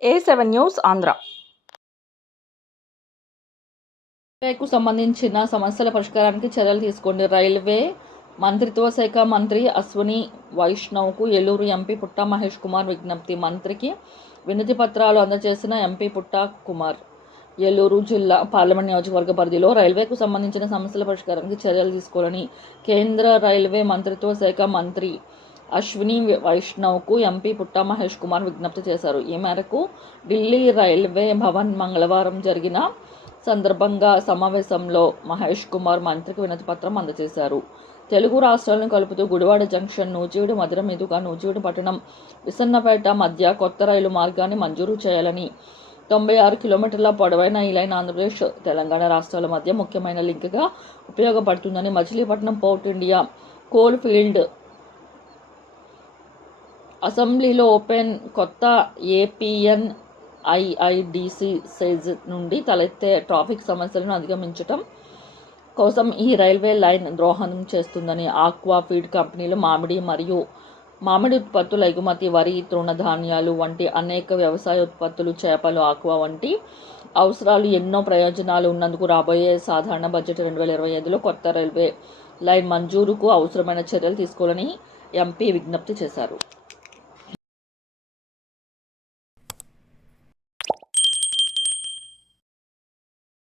A7 news Andhra. రైల్వేకు సంబంధించిన సమస్యల పరిష్కారానికి చర్యలు తీసుకోండి. రైల్వే మంత్రిత్వ శాఖ మంత్రి అశ్విని వైష్ణవ్కు ఏలూరు ఎంపీ పుట్టా మహేష్ కుమార్ విజ్ఞప్తి. మంత్రికి వినతి పత్రాలు అందజేసిన ఎంపీ పుట్టా కుమార్ ఏలూరు జిల్లా పార్లమెంట్ నియోజకవర్గ పరిధిలో రైల్వేకు సంబంధించిన సమస్యల పరిష్కారానికి చర్యలు తీసుకోవాలని కేంద్ర రైల్వే మంత్రిత్వ శాఖ మంత్రి అశ్విని వైష్ణవ్కు ఎంపీ పుట్టా మహేష్ కుమార్ విజ్ఞప్తి చేశారు. ఈ మేరకు ఢిల్లీ రైల్వే భవన్ మంగళవారం జరిగిన సందర్భంగా సమావేశంలో మహేష్ కుమార్ మంత్రికి వినతి పత్రం అందజేశారు. తెలుగు రాష్ట్రాలను కలుపుతూ గుడివాడ జంక్షన్, నూజివీడు, మధుర మీదుగా నూజివీడు పట్టణం, విసన్నపేట మధ్య కొత్త రైలు మార్గాన్ని మంజూరు చేయాలని, 96 కిలోమీటర్ల పొడవైన ఈ లైన్ ఆంధ్రప్రదేశ్, తెలంగాణ రాష్ట్రాల మధ్య ముఖ్యమైన లింక్గా ఉపయోగపడుతుందని, Machilipatnam port India coal field అసెంబ్లీలో ఓపెన్ కొత్త ఏపీఎన్ ఐఐడిసి సేజ్ నుండి తలెత్తే ట్రాఫిక్ సమస్యలను అధిగమించడం కోసం ఈ రైల్వే లైన్ దోహదం చేస్తుందని, ఆక్వా ఫీడ్ కంపెనీలు మామిడి ఉత్పత్తుల ఎగుమతి, వరి, తృణధాన్యాలు వంటి అనేక వ్యవసాయ ఉత్పత్తులు, చేపలు, ఆక్వా వంటి అవసరాలు ఎన్నో ప్రయోజనాలు ఉన్నందుకు రాబోయే సాధారణ బడ్జెట్ 2025లో కొత్త రైల్వే లైన్ మంజూరుకు అవసరమైన చర్యలు తీసుకోవాలని ఎంపీ విజ్ఞప్తి చేశారు.